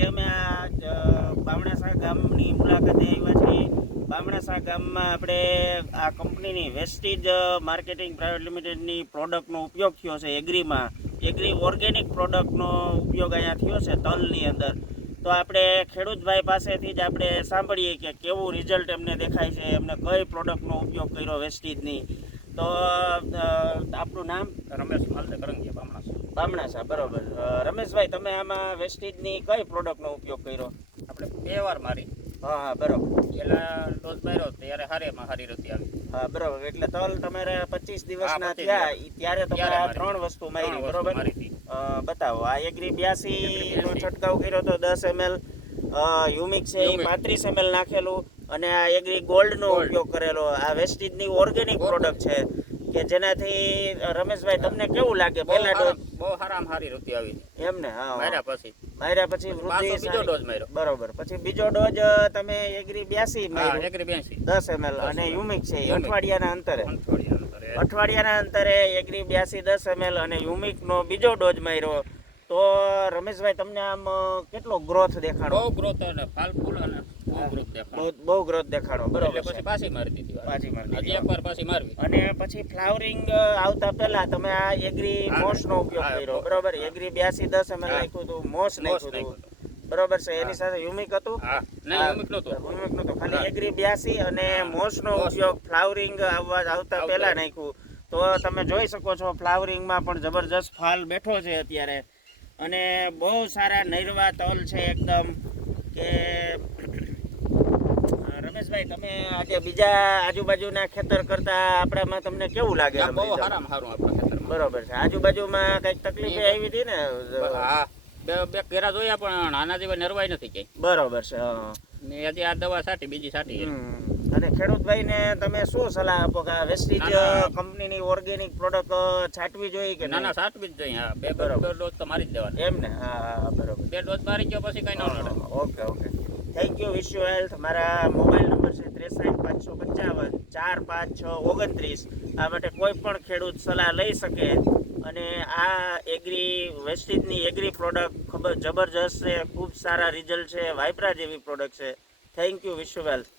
આજે અમે આ બામણાસા ગામની મુલાકાતે આવ્યા છીએ. બામણાસા ગામમાં આપણે આ કંપનીની વેસ્ટીજ માર્કેટિંગ પ્રાઇવેટ લિમિટેડની પ્રોડક્ટનો ઉપયોગ થયો છે. એગ્રી ઓર્ગેનિક પ્રોડક્ટનો ઉપયોગ અહીંયા થયો છે તલની અંદર. તો આપણે ખેડૂતભાઈ પાસેથી જ આપણે સાંભળીએ કે કેવું રિઝલ્ટ એમને દેખાય છે, એમને કઈ પ્રોડક્ટનો ઉપયોગ કર્યો વેસ્ટીજની. તો આપણું નામ? રમેશ માલતે કરંગીયા બામણાસા. બરોબર. રમેશભાઈ, તમે આમાં વેસ્ટીજની કઈ પ્રોડક્ટનો ઉપયોગ કર્યો? આપણે 2 વાર મારી. હા, બરોબર. પહેલા ડોઝ માર્યો ત્યારે હારી રતી આવી. હા, બરોબર. એટલે તલ તમારે 25 દિવસના થયા ત્યારે તમે આ 3 વસ્તુ મારી, બરોબર? બતાવો. આ એગ્રી 82 નો છંટકાવ કર્યો તો 10 ml, યુમિક છે એ 35 ml નાખેલું, અને આ એગ્રી ગોલ્ડ નો ઉપયોગ કરેલો. આ વેસ્ટીજની ઓર્ગેનિક પ્રોડક્ટ છે કે જેનાથી રમેશભાઈ તમને કેવું લાગે? પહેલા ડોઝ બહુ હારી રતી આવી એમ ને? હા, માર્યા પછી વૃદ્ધિ બીજો ડોઝ માર્યો. બરોબર. પછી બીજો ડોઝ તમે એગ્રી 82 માર્યો, એગ્રી 82 10 ml, અને યુમિક છે અઠવાડિયાના અંતરે એગ્રી 82 10 ml અને યુમિક નો બીજો ડોઝ માર્યો. તો રમેશભાઈ, તમને આમ કેટલો ગ્રોથ દેખાડો? બહુ ગ્રોથ અને ફાલ ફૂલ અને બહુ ગ્રોથ દેખાડો. બરોબર. પછી પાછી મારી દીધી. હજી એકવાર પાછી મારવી. અને પછી ફ્લાવરિંગ આવતા પહેલા તમે આ એગ્રી મોસ નો ઉપયોગ કર્યો, બરોબર? એગ્રી 82 10 ml નાખ્યું હતું, મોસ નાખ્યું હતું, બરોબર છે. એની સાથે યુમિક હતું? યુમિક નહોતું, ખાલી એગ્રી 82 અને મોસ નો ઉપયોગ ફ્લાવરિંગ આવતા પહેલા નાખ્યું. તો તમે જોઈ શકો છો ફ્લાવરિંગમાં પણ જબરજસ્ત ફાલ બેઠો છે અત્યારે, અને બહુ સારા નૈરવા તલ છે એકદમ. કે રમેશભાઈ, તમે આજે બીજા આજુબાજુના ખેતર કરતા આપણામાં તમને કેવું લાગે? બહુ સારું આપણા ખેતરમાં. બરોબર છે. આજુબાજુમાં કઈક તકલીફ આવી હતી ને? હા, બે કેરા જોયા પણ આના જેવા નરવાઈ નથી કઈ. બરોબર છે. ને હજી આ દવા છાંટી, બીજી છાંટી. અને ખેડૂતભાઈને તમે શું સલાહ આપો કે વેસ્ટીજ કંપનીની ઓર્ગેનિક પ્રોડક્ટ છાંટવી જોઈએ કે ના? છાંટવી જ જોઈએ. હા, બે ડોઝ તો મારી જ દેવાના. એમ ને? હા, બરોબર. 2 ડોઝ મારી ગયો પછી કઈ ન નડે. Okay. Thank you. Wish you health. મારા મોબાઈલ નંબર છે 63 555 456 29. આ માટે કોઈ પણ ખેડૂત સલાહ લઈ શકે. અને આ વેસ્ટીજની એગ્રી પ્રોડક્ટ ખૂબ જબરજસ્ત છે, ખૂબ સારા રિઝલ્ટ છે, વાઇબ્રા જેવી પ્રોડક્ટ છે. Thank you. Wish you health.